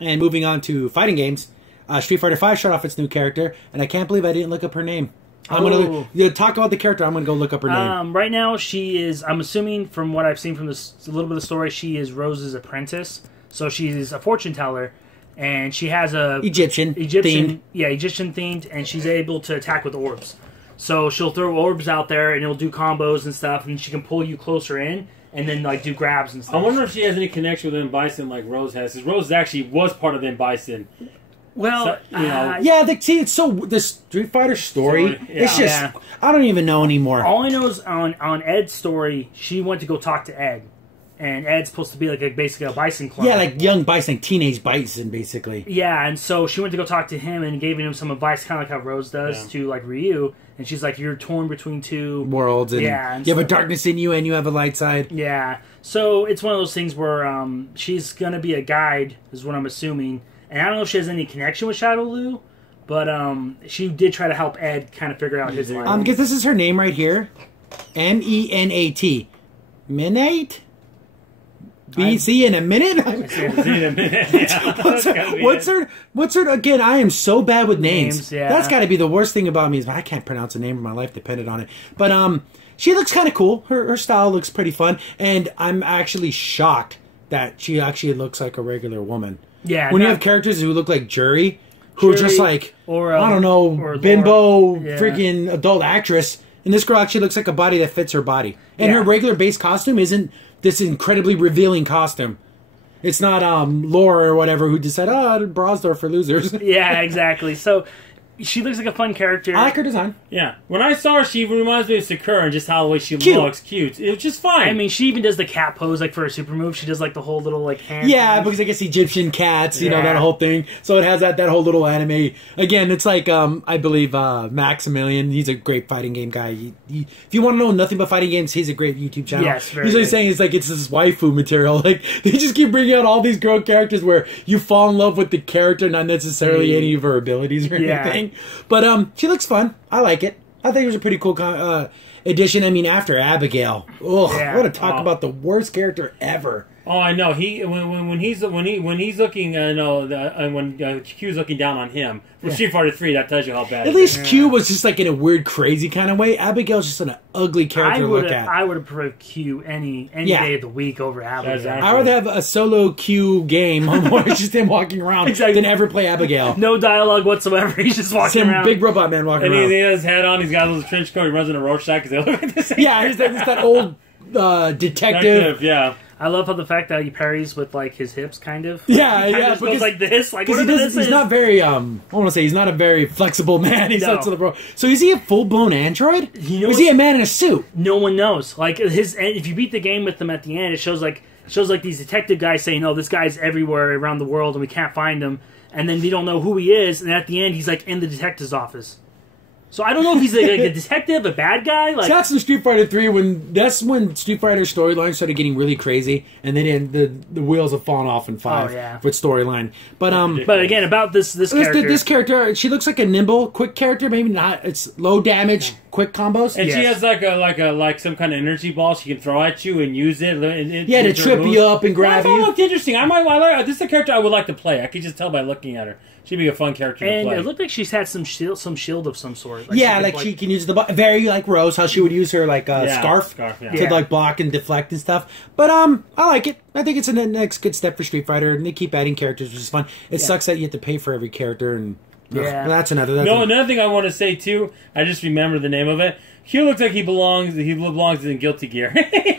And moving on to fighting games, Street Fighter V showed off its new character, and I can't believe I didn't look up her name. I'm gonna talk about the character. I'm gonna go look up her name. Right now, she is. I'm assuming from what I've seen from this a little bit of the story, she is Rose's apprentice. So she's a fortune teller, and she has a Egyptian themed, and she's able to attack with orbs. So she'll throw orbs out there, and it'll do combos and stuff, and she can pull you closer in, and then like do grabs and stuff. I wonder if she has any connection with M. Bison like Rose has, because Rose actually was part of M. Bison. Well, so, you know, it's so the Street Fighter story. It's just I don't even know anymore. All I know is on Ed's story, she went to go talk to Ed, and Ed's supposed to be like basically a Bison clone. Yeah, like young Bison, teenage Bison, basically. Yeah, and so she went to go talk to him and gave him some advice, kind of like how Rose does to like Ryu. And she's like, "You're torn between two worlds, and and you have a darkness in you, and you have a light side." Yeah, so it's one of those things where she's gonna be a guide, is what I'm assuming. And I don't know if she has any connection with Shadow Lu, but she did try to help Ed kind of figure out his life. Because this is her name right here, Menat. Menat. BC in a minute. What's her? Again, I am so bad with names. Yeah. That's got to be the worst thing about me is I can't pronounce a name in my life dependent on it. But she looks kind of cool. Her style looks pretty fun, and I'm actually shocked that she actually looks like a regular woman. Yeah, when you have characters who look like Jury, who are just like I don't know, bimbo, freaking adult actress, and this girl actually looks like a body that fits her body, and her regular base costume isn't this incredibly revealing costume. It's not Laura or whatever who decided, bras are for losers. Yeah, exactly. So she looks like a fun character. I like her design. Yeah. When I saw her, she reminds me of Sakura and just how the way she looks cute. It was just fine. I mean, she even does the cat pose, like, for a super move. She does, like, the whole little, like, hand. Yeah, thing. because I guess Egyptian cats, you know, that whole thing. So it has that whole little anime. Again, it's like, I believe, Maximilian. He's a great fighting game guy. If you want to know nothing about fighting games, he's a great YouTube channel. Yes, very He's always good. saying it's like, it's this waifu material. Like, they just keep bringing out all these girl characters where you fall in love with the character, not necessarily any of her abilities or anything. But, she looks fun. I like it. I think it was a pretty cool addition. I mean, after Abigail, I want to talk about the worst character ever. Oh, I know. When he's looking, when Q's looking down on him from Street Fighter 3, that tells you how bad. At least Q was just like in a weird, crazy kind of way. Abigail's just an ugly character to look at. I would have preferred Q any day of the week over Abigail. Exactly. I would have a solo Q game where it's just him walking around than ever play Abigail. No dialogue whatsoever. He's just walking around. Big robot man walking around. And he has his head on. He's got a little trench coat. He runs in a Rorschach because they look like the same. Yeah, he's that old detective. Yeah. I love how the fact that he parries with like his hips, kind of. Yeah, he just goes like this, like whatever this is. He's not very. I want to say he's not a very flexible man. He's not to the bro. So is he a full blown android? Is he a man in a suit? No one knows. Like if you beat the game with him at the end, it shows like these detective guys saying, "Oh, this guy's everywhere around the world, and we can't find him." And then they don't know who he is, and at the end, he's like in the detective's office. So I don't know if he's like a detective, a bad guy. Like that's in Street Fighter 3 that's when Street Fighter storyline started getting really crazy, and then the wheels have fallen off in 5 with storyline. But again, about this character, this character, she looks like a nimble, quick character. Maybe not. It's low damage, quick combos, and she has like some kind of energy ball she can throw at you and use it. To trip you up and grab you. That looked interesting. I like this is a character I would like to play. I could just tell by looking at her. She'd be a fun character to play. And it looked like she's had some shield of some sort. Like she can use very like Rose, how she would use her scarf to like block and deflect and stuff. But I like it. I think it's a next good step for Street Fighter, and they keep adding characters, which is fun. It sucks that you have to pay for every character, and that's another. Another thing I want to say too. I just remember the name of it. He looks like he belongs in Guilty Gear.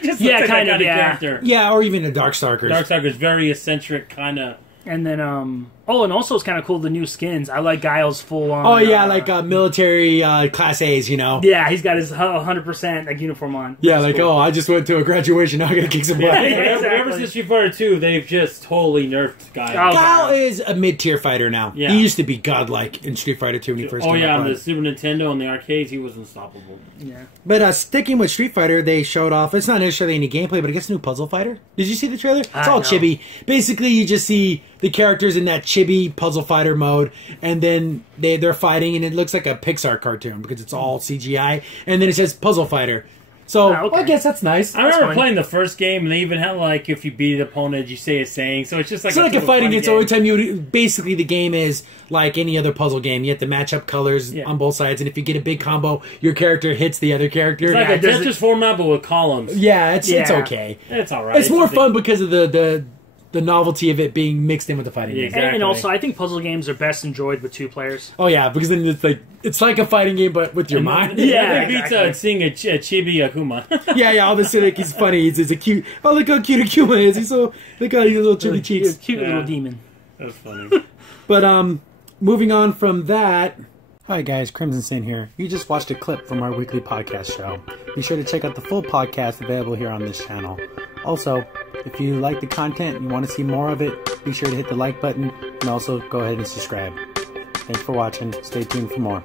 Just looks kind of character. Yeah, or even a Darkstalkers. Darkstalkers, very eccentric kind of. And then, and also it's kind of cool, the new skins. I like Guile's full-on... Oh, yeah, military Class A's, you know? Yeah, he's got his 100% like uniform on. Yeah, like, cool. I just went to a graduation, now I gotta kick some butt. Ever since Street Fighter 2, they've just totally nerfed Guile. Guile is a mid-tier fighter now. Yeah. He used to be godlike in Street Fighter 2 when he first came out. On the Super Nintendo and the arcades, he was unstoppable. Yeah. But sticking with Street Fighter, they showed off... It's not necessarily any gameplay, but I guess a new puzzle fighter. Did you see the trailer? It's all chibi. Basically, you just see the characters in that chibi puzzle fighter mode, and then they're fighting, and it looks like a Pixar cartoon because it's all CGI, and then it says puzzle fighter. So well, I guess that's nice. I remember playing the first game, and they even had like if you beat the opponent, you say a saying. So it's just like a fighting game. So every time basically the game is like any other puzzle game. You have to match up colors on both sides, and if you get a big combo, your character hits the other character. It's like a Tetris format, but with columns. Yeah, it's okay. It's all right. It's more fun because of the novelty of it being mixed in with the fighting game. Exactly. And also, I think puzzle games are best enjoyed with 2 players. Oh yeah, because then it's like a fighting game, but with your mind. Yeah, beats seeing a chibi Akuma. yeah. All this like he's funny. He's a cute. Oh, look how cute Akuma is. He's so look at his little chibi cheeks. Cute little demon. That's funny. But moving on from that. Hi guys, Crimson Sin here. You just watched a clip from our weekly podcast show. Be sure to check out the full podcast available here on this channel. Also, if you like the content and you want to see more of it, be sure to hit the like button and also go ahead and subscribe. Thanks for watching. Stay tuned for more.